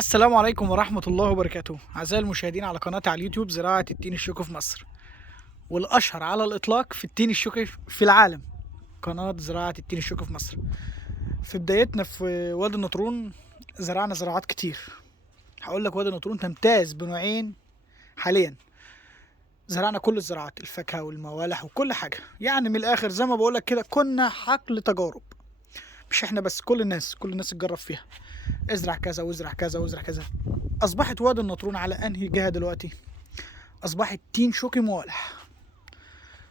السلام عليكم ورحمة الله وبركاته. أعزائي المشاهدين على قناتي على اليوتيوب زراعة التين الشوكي في مصر، والأشهر على الإطلاق في التين الشوكي في العالم قناة زراعة التين الشوكي في مصر. في بدايتنا في وادي النطرون زرعنا زراعات كتير. هقول لك وادي النطرون تمتاز بنوعين حاليا. زرعنا كل الزراعات، الفاكهة والموالح وكل حاجة، يعني من الآخر زي ما بقول لك كده كنا حقل تجارب. مش احنا بس، كل الناس تجرب فيها، ازرع كذا وازرع كذا وازرع كذا. اصبحت وادي النطرون على انهي جهه دلوقتي؟ اصبحت تين شوكي موالح،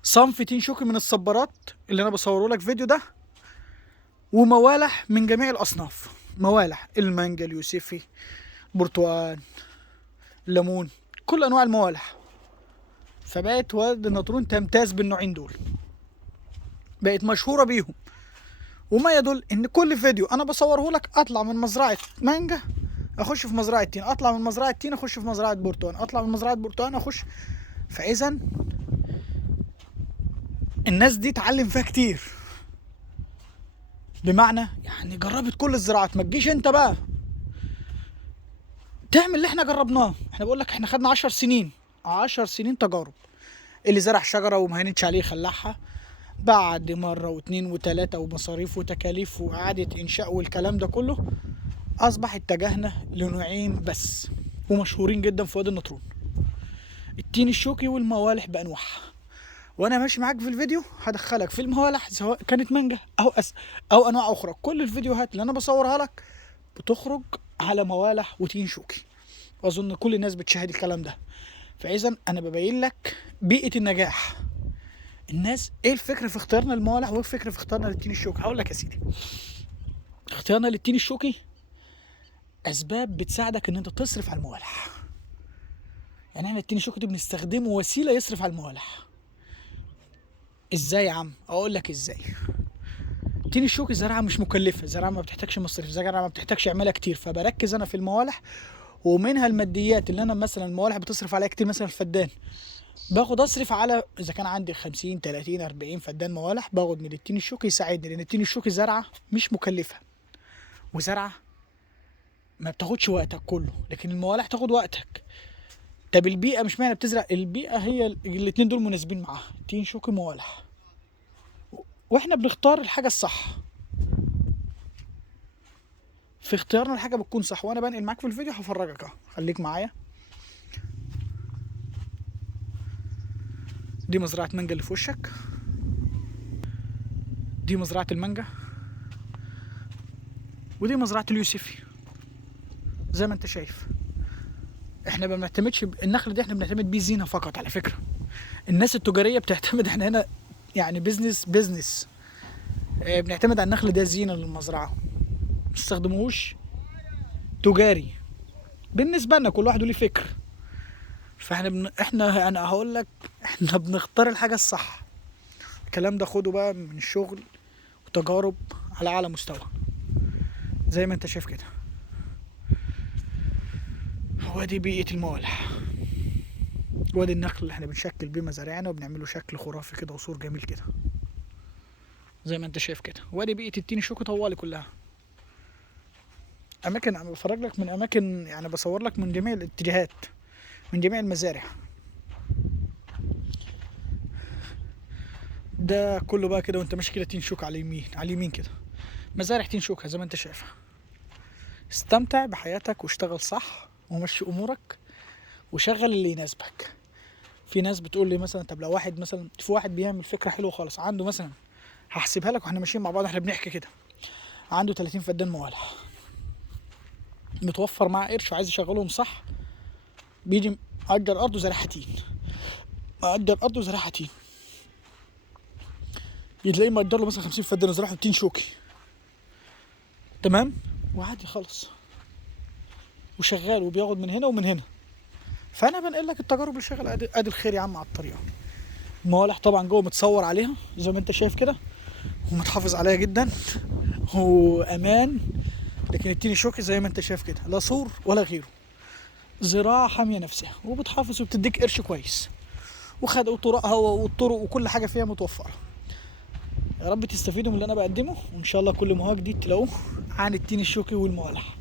صنف تين شوكي من الصبارات اللي انا بصوره لك فيديو ده، وموالح من جميع الاصناف، موالح المانجا، اليوسفي، برتقال، ليمون، كل انواع الموالح. فبقت وادي النطرون تمتاز بالنوعين دول، بقت مشهوره بيهم. وما يدل ان كل فيديو انا بصوره لك اطلع من مزرعه مانجا اخش في مزرعه تين، اطلع من مزرعه تين اخش في مزرعه برتقال، اطلع من مزرعه برتقال اخش. فاذا الناس دي اتعلم فيها كتير، بمعنى يعني جربت كل الزراعات. ما تجيش انت بقى تعمل اللي احنا جربناه. احنا بقول لك احنا خدنا 10 سنين، 10 سنين تجارب. اللي زرع شجره وما هنتش عليه خلعها بعد مره واثنين وثلاثه ومصاريف وتكاليف واعاده انشاء والكلام ده كله، اصبح اتجهنا لنوعين بس ومشهورين جدا في وادي النطرون: التين الشوكي والموالح بانواعها. وانا ماشي معاك في الفيديو هدخلك في الموالح سواء كانت مانجا او انواع اخرى. كل الفيديوهات اللي انا بصورها لك بتخرج على موالح وتين شوكي، واظن كل الناس بتشاهد الكلام ده. فاذا انا ببين لك بيئه النجاح، الناس ايه الفكره في اختيارنا للموالح وايه الفكره في اختيارنا للتين الشوكي. هقول لك يا سيدي، اختيارنا للتين الشوكي اسباب بتساعدك ان انت تصرف على الموالح. يعني احنا التين الشوكي ده بنستخدمه وسيله يصرف على الموالح. ازاي يا عم؟ اقول لك ازاي. التين الشوكي زراعه مش مكلفه، زراعه ما بتحتاجش مصاريف، زراعه ما بتحتاجش اعمالها كتير، فبركز انا في الموالح. ومنها الماديات اللي انا مثلا الموالح بتصرف عليها كتير، مثلا الفدان باخد اصرف على، اذا كان عندي 50 30 40 فدان موالح باخد من التين الشوكي يساعدني، لان التين الشوكي زرعه مش مكلفه وزرعه ما بتاخدش وقتك كله، لكن الموالح تاخد وقتك. طب البيئه مش معنى بتزرع البيئه، هي الاتنين دول مناسبين معاها، تين شوكي موالح. واحنا بنختار الحاجه الصح، في اختيارنا الحاجه بتكون صح. وانا بنقل معاك في الفيديو هفرجك اهو، خليك معايا. دي مزرعه مانجا اللي في وشك، دي مزرعه المانجا، ودي مزرعه اليوسفي. زي ما انت شايف احنا ما بنعتمدش النخل دي، احنا بنعتمد بيه زينه فقط. على فكره الناس التجاريه بتعتمد، احنا هنا يعني بيزنس بنعتمد على النخل ده زينه للمزرعه، ما نستخدموهوش تجاري. بالنسبه لنا كل واحد له فكر. فاحنا احنا انا هقول لك احنا بنختار الحاجه الصح. الكلام ده خده بقى من الشغل وتجارب على اعلى مستوى. زي ما انت شايف كده، وادي بيئه الموالح، وادي النخل اللي احنا بنشكل بيه مزارعنا وبنعمله شكل خرافي كده وصور جميل كده، زي ما انت شايف كده. وادي بيئه التين الشوكي طوالي كلها. اماكن انا بفرج لك من اماكن، يعني بصور لك من جميع الاتجاهات، من جميع المزارع. ده كله بقى كده وانت ماشي كده تين شوك على اليمين، على اليمين كده مزارع تين شوكة زي ما انت شايفها. استمتع بحياتك واشتغل صح ومشي امورك وشغل اللي يناسبك. في ناس بتقول لي مثلا طب لو واحد مثلا، في واحد بيعمل فكره حلوه خالص، عنده مثلا، هحسبها لك واحنا ماشيين مع بعض احنا بنحكي كده، عنده 30 فدان موالح، متوفر معاه قرش وعايز يشغلهم صح، بيجي مأجر ارضه زارعها تين، مأجر ارضه زارعها تين، تلاقيه مأجر له مثلا 50 فدان وزرعهم تين شوكي، تمام، وعادي خالص وشغال وبياخد من هنا ومن هنا. فانا بنقل لك التجارب اللي شغاله. ادي الخير يا عم على الطريقه. الموالح طبعا جوه متصور عليها زي ما انت شايف كده ومتحافظ عليها جدا وامان. لكن التين الشوكي زي ما انت شايف كده لا سور ولا غيره، زراعه حاميه نفسها وبتحافظ وبتديك قرش كويس، وطرقها والطرق وكل حاجه فيها متوفره. يا رب تستفيدوا من اللي انا بقدمه، وان شاء الله كل ما هو جديد تلاقوه عن التين الشوكي والموالح.